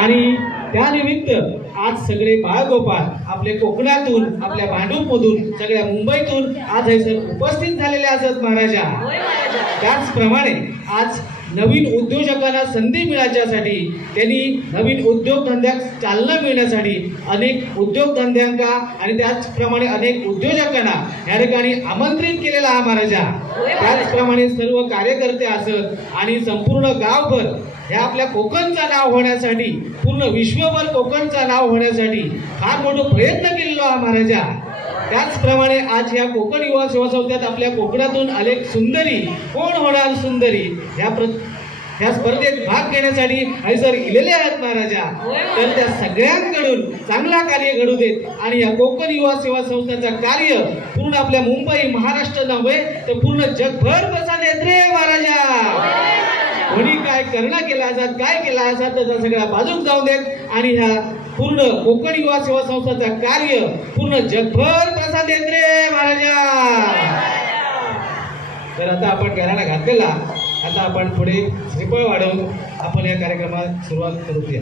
आणि त्यानिमित्त आज सगळे बाळगोपाळ आपले कोकणातून, आपल्या भांडूपमधून, सगळ्या मुंबईतून आज हे सर उपस्थित झालेले असत महाराजा. त्याचप्रमाणे आज नवीन उद्योजकांना संधी मिळण्यासाठी, त्यांनी नवीन उद्योगधंद्यास चालना मिळण्यासाठी अनेक उद्योगधंद्यांका आणि त्याचप्रमाणे अनेक उद्योजकांना या ठिकाणी आमंत्रित केलेला हा महाराजा. त्याचप्रमाणे सर्व कार्यकर्ते असत आणि संपूर्ण गावभर ह्या आपल्या कोकणचं नाव होण्यासाठी, पूर्ण विश्वभर कोकणचं नाव होण्यासाठी फार मोठा प्रयत्न केलेला हा महाराजा. त्याचप्रमाणे आज या कोकण युवा सेवा संस्थेत आपल्या कोकणातून अनेक सुंदरी, कोण होणार सुंदरी, ह्या स्पर्धेत भाग घेण्यासाठी हजर इलेले आहेत महाराजा. तर त्या सगळ्यांकडून चांगला कार्य घडू देत आणि या कोकण युवा सेवा संस्थेचं कार्य पूर्ण आपल्या मुंबई, महाराष्ट्र नव्हे तर पूर्ण जगभर बसा देत रे महाराजा. कोणी काय करणं केला असतात, काय केला असतात त्याचा सगळ्या बाजूक जाऊन देत आणि ह्या पूर्ण कोकण युवा सेवा संस्थेचं कार्य पूर्ण जगभर प्रसाद देत रे महाराजा. तर आता आपण घराणा घातलेला, आता आपण पुढे श्रीफळ वाढवून आपण या कार्यक्रमात सुरुवात करूया.